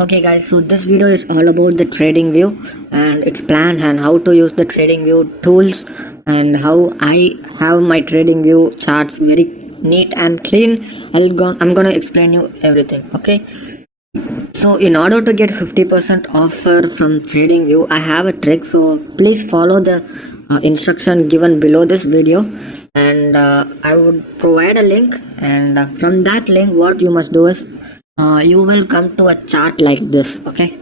Okay guys, so this video is all about the trading view and its plan and how to use the trading view tools and how I have my trading view charts very neat and clean. I'm gonna explain you everything. Okay, so in order to get 50% offer from trading view, I have a trick, so please follow the instruction given below this video, and I would provide a link, and from that link what you must do is you will come to a chart like this. Okay,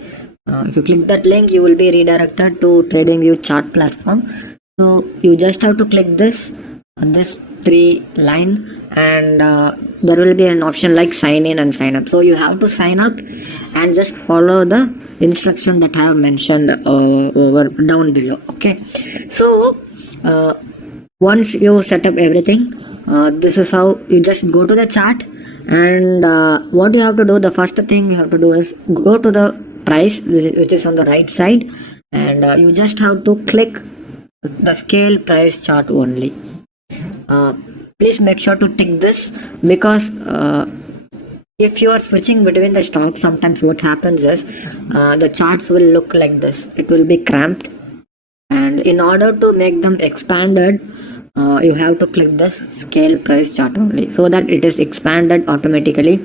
if you click that link you will be redirected to trading view chart platform. So you just have to click this three line, and there will be an option like sign in and sign up. So you have to sign up and just follow the instruction that I have mentioned over down below. Okay, so once you set up everything, this is how you just go to the chart, and what you have to do, the first thing you have to do is go to the price which is on the right side, and you just have to click the scale price chart only. Please make sure to tick this, because if you are switching between the stocks, sometimes what happens is the charts will look like this. It will be cramped, and in order to make them expanded, you have to click this scale price chart only, so that it is expanded automatically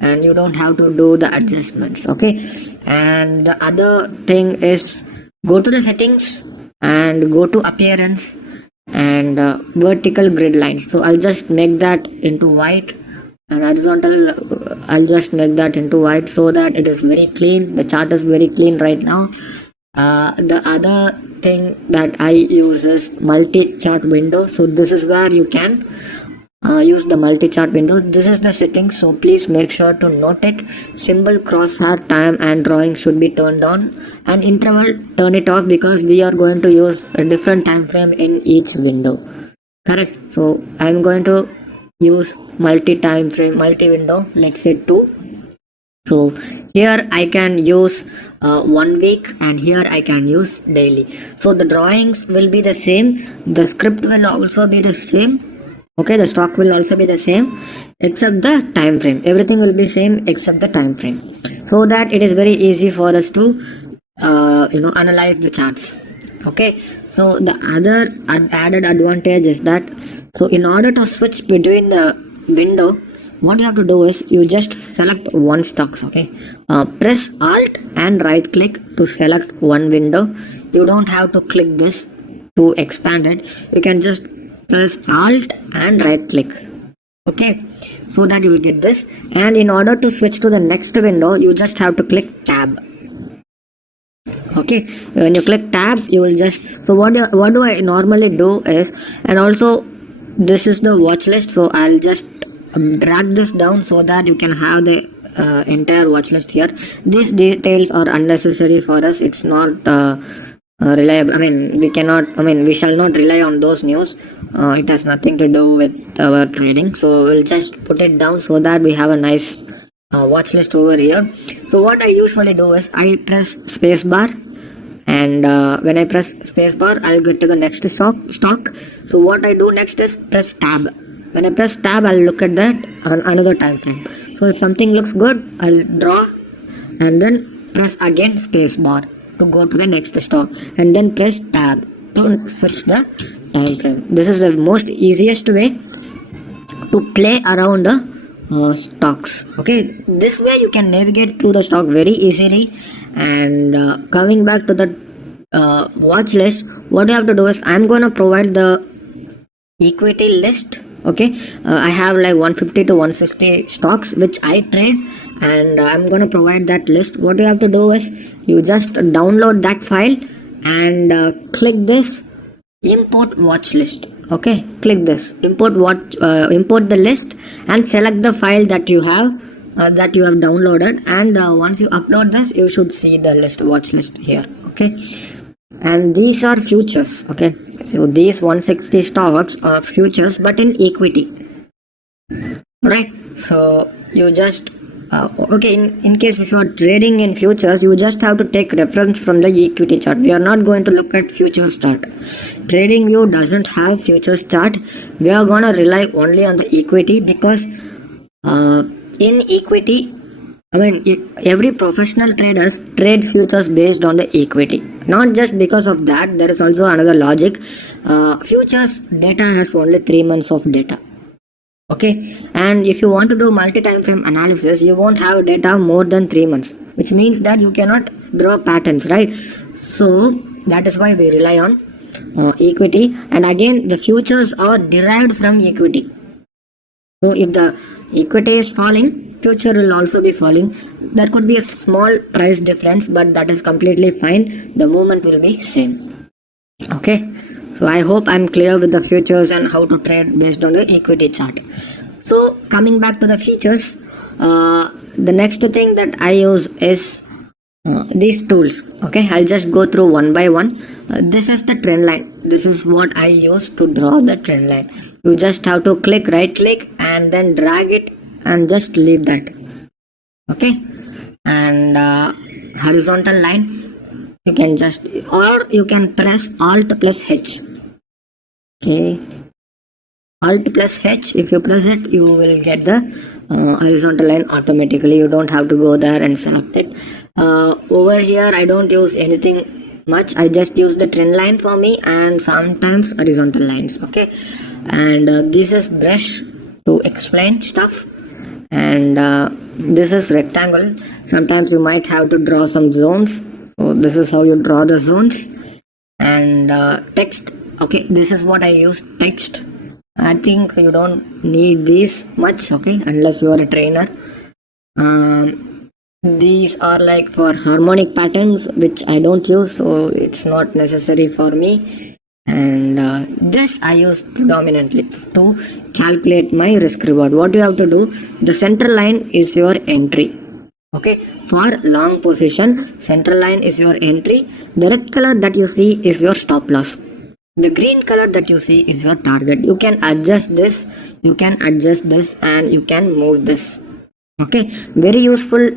and you don't have to do the adjustments. Okay, and the other thing is go to the settings and go to appearance and vertical grid lines. So I'll just make that into white, and horizontal I'll just make that into white, so that it is very clean. The chart is very clean right now. The other thing that I use is multi-chart window. So this is where you can use the multi-chart window. This is the settings, so please make sure to note it. Symbol, crosshair, time and drawing should be turned on, and interval turn it off, because we are going to use a different time frame in each window. Correct. So I'm going to use multi-time frame, multi-window, let's say 2. So here I can use 1 week, and here I can use daily. So the drawings will be the same, the script will also be the same. Okay, the stock will also be the same except the time frame. Everything will be same except the time frame, so that it is very easy for us to analyze the charts. Okay, so the other added advantage is that, so in order to switch between the window, what you have to do is you just select one stocks. Okay, press alt and right click to select one window. You don't have to click this to expand it. You can just press alt and right click. Okay, so that you will get this. And in order to switch to the next window, you just have to click tab. Okay, when you click tab, you will just, so what do I normally do is, and also this is the watch list, so I'll just drag this down so that you can have the entire watch list here. These details are unnecessary for us. It's not reliable. We shall not rely on those news. It has nothing to do with our trading, so we'll just put it down so that we have a nice watch list over here. So what I usually do is I press spacebar, and when I press spacebar, I'll get to the next stock. So what I do next is press tab. When I press tab, I'll look at that another time frame. So if something looks good, I'll draw, and then press again spacebar to go to the next stock, and then press tab to switch the time frame. This is the most easiest way to play around the stocks. Okay, this way you can navigate through the stock very easily. And coming back to the watch list, what you have to do is, I'm going to provide the equity list. Okay, I have like 150 to 160 stocks which I trade, and I'm gonna provide that list. What you have to do is you just download that file and click this import watch list. Okay, click this import the list, and select the file that you have downloaded, and once you upload this, you should see the watch list here. Okay, and these are futures. Okay, so these 160 stocks are futures but in equity, right? So you just okay, in case if you are trading in futures, you just have to take reference from the equity chart. We are not going to look at futures chart. Trading view doesn't have futures chart. We are gonna rely only on the equity, because in equity I mean, every professional traders trade futures based on the equity. Not just because of that, there is also another logic. Futures data has only 3 months of data. Okay, and if you want to do multi-time frame analysis, you won't have data more than 3 months, which means that you cannot draw patterns, right? So that is why we rely on equity. And again, the futures are derived from equity. So if the equity is falling, future will also be falling. There could be a small price difference, but that is completely fine. The movement will be same. Okay. So I hope I'm clear with the futures and how to trade based on the equity chart. So coming back to the features, the next thing that I use is these tools. Okay, I'll just go through one by one. This is the trend line. This is what I use to draw the trend line. You just have to right click and then drag it and just leave that. Okay, and horizontal line, you can just, or you can press alt plus H. Okay, alt plus H, if you press it, you will get the horizontal line automatically. You don't have to go there and select it. Over here I don't use anything much. I just use the trend line for me and sometimes horizontal lines. Okay, and this is brush to explain stuff, and this is rectangle. Sometimes you might have to draw some zones, so this is how you draw the zones. And text, okay, this is what I use, text. I think you don't need these much, okay, unless you are a trainer. These are like for harmonic patterns, which I don't use, so it's not necessary for me. And this I use predominantly to calculate my risk reward. What you have to do, the central line is your entry. Okay, for long position, central line is your entry. The red color that you see is your stop loss. The green color that you see is your target. You can adjust this, you can adjust this, and you can move this. Okay, very useful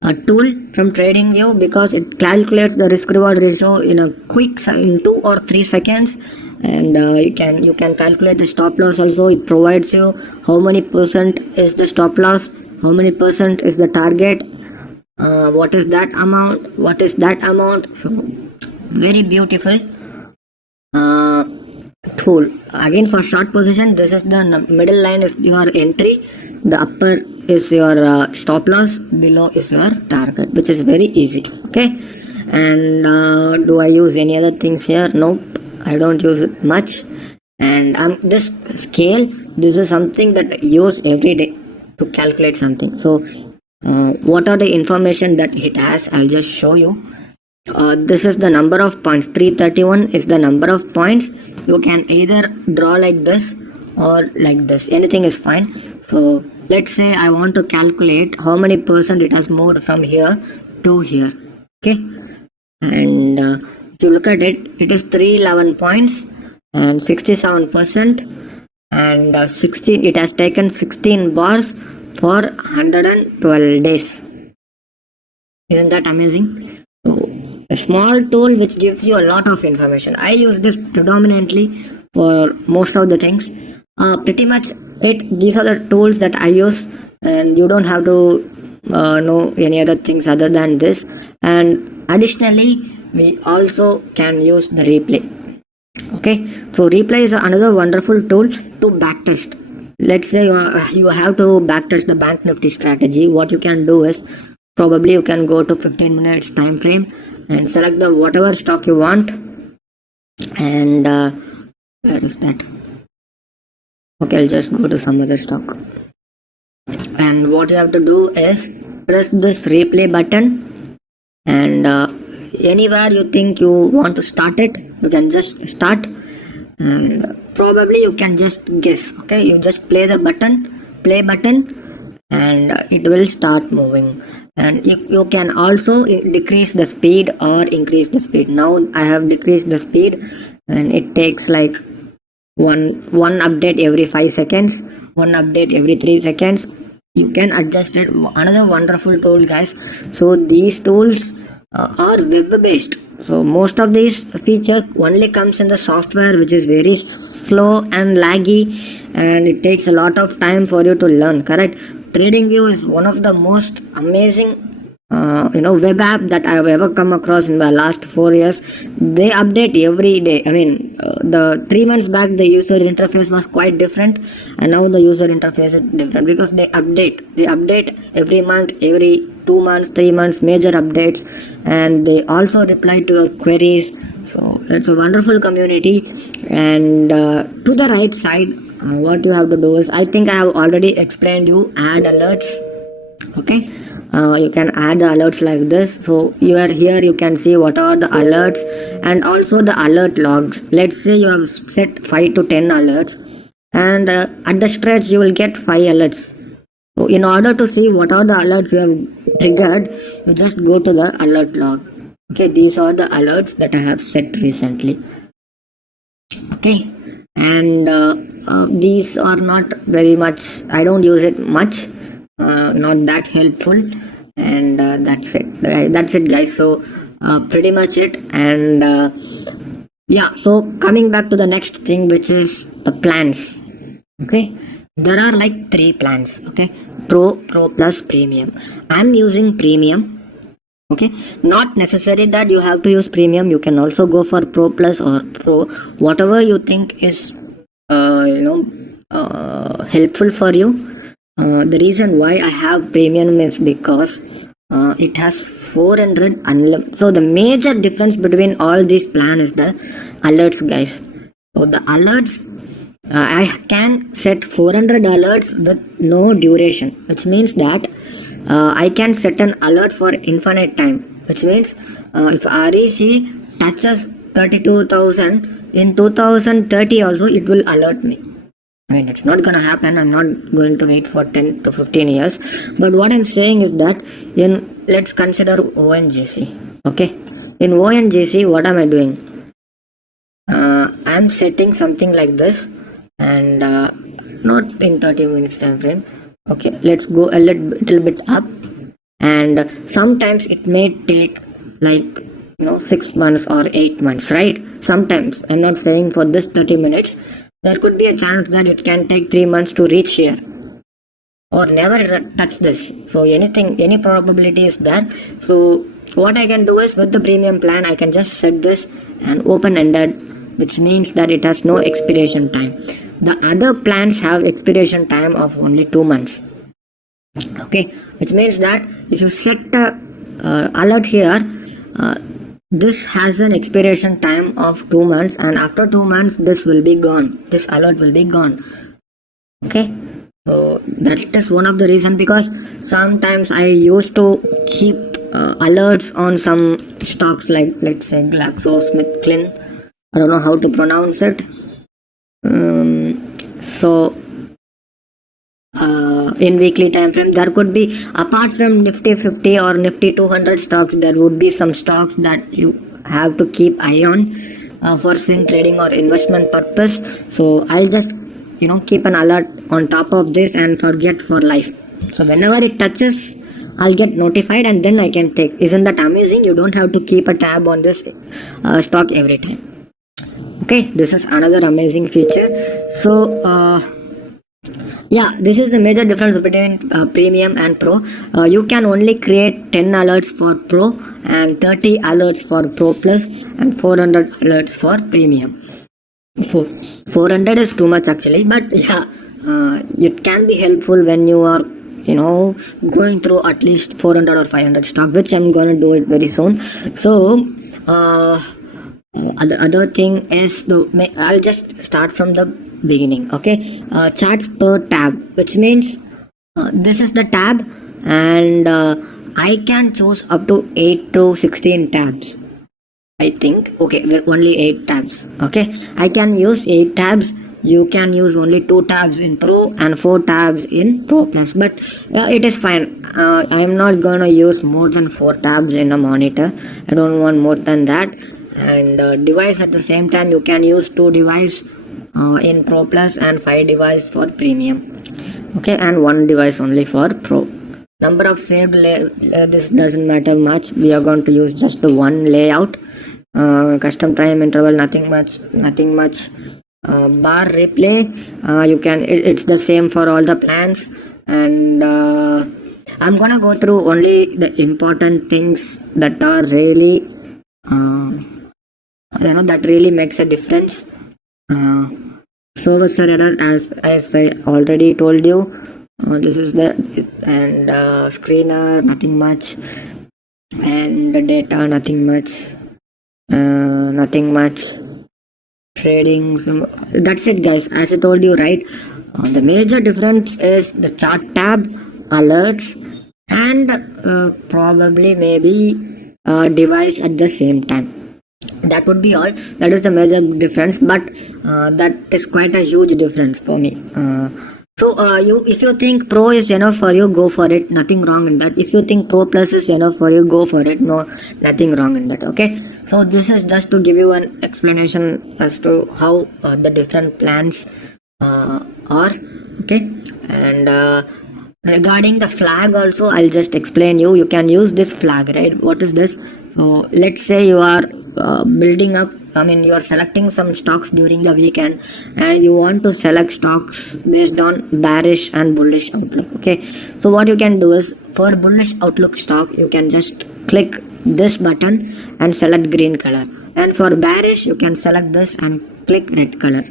a tool from TradingView because it calculates the risk reward ratio in a quick in 2 or 3 seconds. And you can calculate the stop loss also. It provides you how many percent is the stop loss, how many percent is the target, what is that amount. So very beautiful tool. Again, for short position, this is the middle line is your entry, the upper is your stop loss, below is your target, which is very easy. Okay, and do I use any other things here? Nope, I don't use it much. And this scale, this is something that I use every day to calculate something. So what are the information that it has? I'll just show you. This is the number of points. 331 is the number of points. You can either draw like this or like this, anything is fine. So let's say I want to calculate how many percent it has moved from here to here. Okay, and if you look at it, it is 311 points and 67%, and 16, it has taken 16 bars for 112 days. Isn't that amazing? A small tool which gives you a lot of information. I use this predominantly for most of the things. Pretty much these are the tools that I use, and you don't have to know any other things other than this. And additionally, we also can use the replay. Okay, so replay is another wonderful tool to backtest. Let's say you have to backtest the bank nifty strategy. What you can do is, probably you can go to 15 minutes time frame and select the whatever stock you want. And where is that? Okay, I'll just go to some other stock. And what you have to do is press this replay button, and anywhere you think you want to start it, you can just start. And probably you can just guess. Okay, you just play button, and it will start moving. And you can also decrease the speed or increase the speed. Now I have decreased the speed, and it takes like one update every 5 seconds, one update every 3 seconds. You can adjust it. Another wonderful tool, guys. So these tools are web based, so most of these features only comes in the software, which is very slow and laggy, and it takes a lot of time for you to learn. Correct? TradingView is one of the most amazing web app that I have ever come across in the last 4 years. They update every day. I mean, the 3 months back the user interface was quite different, and now the user interface is different because they update every month, every 2 months, 3 months, major updates, and they also reply to your queries. So it's a wonderful community. And to the right side, what you have to do is, I think I have already explained you, add alerts. Okay, you can add the alerts like this. So you are here, you can see what are the alerts and also the alert logs. Let's say you have set 5 to 10 alerts, and at the stretch you will get 5 alerts. So in order to see what are the alerts you have triggered, you just go to the alert log. Okay, these are the alerts that I have set recently. Okay, and these are not very much, I don't use it much, not that helpful. And that's it guys. So pretty much it. And yeah, so coming back to the next thing, which is the plans. Okay, there are like 3 plans. Okay, Pro Plus, Premium. I'm using Premium. Okay, not necessary that you have to use Premium. You can also go for Pro Plus or Pro, whatever you think is helpful for you. The reason why I have Premium is because it has 400 unlimited. So the major difference between all these plans is the alerts, guys. So the alerts, I can set 400 alerts with no duration, which means that I can set an alert for infinite time, which means if REC touches 32,000 in 2030 also, it will alert me. I mean, it's not gonna happen. I'm not going to wait for 10 to 15 years. But what I'm saying is that let's consider ONGC. Okay, in ONGC, what am I doing? I'm setting something like this, and not in 30 minutes time frame. Okay, let's go a little bit up, and sometimes it may take like 6 months or 8 months, right? Sometimes, I'm not saying for this 30 minutes. There could be a chance that it can take 3 months to reach here or never touch this. So any probability is there. So what I can do is, with the Premium plan, I can just set this and open-ended, which means that it has no expiration time. The other plans have expiration time of only 2 months. Okay, which means that if you set a alert here, this has an expiration time of 2 months, and after 2 months this will be gone. This alert will be gone. Okay, so that is one of the reason, because sometimes I used to keep alerts on some stocks, like let's say GlaxoSmithKline. I don't know how to pronounce it. So in weekly time frame, there could be, apart from Nifty 50 or Nifty 200 stocks, there would be some stocks that you have to keep eye on for swing trading or investment purpose. So I'll just keep an alert on top of this and forget for life. So whenever it touches, I'll get notified, and then I can take. Isn't that amazing? You don't have to keep a tab on this stock every time. Okay, this is another amazing feature. So yeah, this is the major difference between Premium and Pro. You can only create 10 alerts for Pro and 30 alerts for Pro Plus and 400 alerts for Premium. 400 is too much actually, but yeah, it can be helpful when you are going through at least 400 or 500 stock, which I'm gonna do it very soon. So other thing is, I'll just start from the beginning. Okay, charts per tab, which means this is the tab, and I can choose up to 8 to 16 tabs, I think. Okay, we're only 8 tabs. Okay, I can use 8 tabs. You can use only 2 tabs in Pro and 4 tabs in Pro Plus, but it is fine. I'm not gonna use more than 4 tabs in a monitor. I don't want more than that. And device, at the same time, you can use 2 device in Pro Plus and 5 device for Premium. Okay, and 1 device only for Pro. Number of saved this doesn't matter much. We are going to use just the one layout. Custom time interval, nothing much. Bar replay, you can, it's the same for all the plans. and I'm gonna go through only the important things that are really that really makes a difference. Service error, as I already told you, this is the and screener, nothing much, and the data, nothing much, nothing much. Trading, that's it, guys. As I told you, right? The major difference is the chart tab, alerts, and probably maybe device at the same time. That would be all. That is the major difference, but that is quite a huge difference for me. So if you think Pro is enough for you, go for it. Nothing wrong in that. If you think Pro Plus is enough for you, go for it. No, nothing wrong in that. Okay. So this is just to give you an explanation as to how the different plans are. Okay, and regarding the flag also, I'll just explain you. You can use this flag, right? What is this? So let's say you are building up, you are selecting some stocks during the weekend, and you want to select stocks based on bearish and bullish outlook. Okay, so what you can do is, for bullish outlook stock, you can just click this button and select green color, and for bearish you can select this and click red color.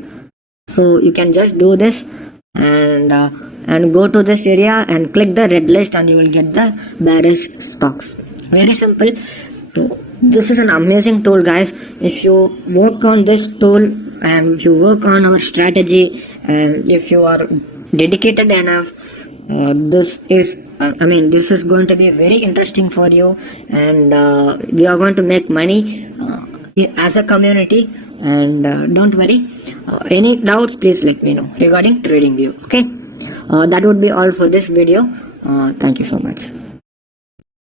So you can just do this and go to this area and click the red list, and you will get the bearish stocks. Very simple. So this is an amazing tool, guys. If you work on this tool and if you work on our strategy, and if you are dedicated enough, this is going to be very interesting for you, and we are going to make money as a community. And don't worry, any doubts, please let me know regarding TradingView. Okay, that would be all for this video. Thank you so much.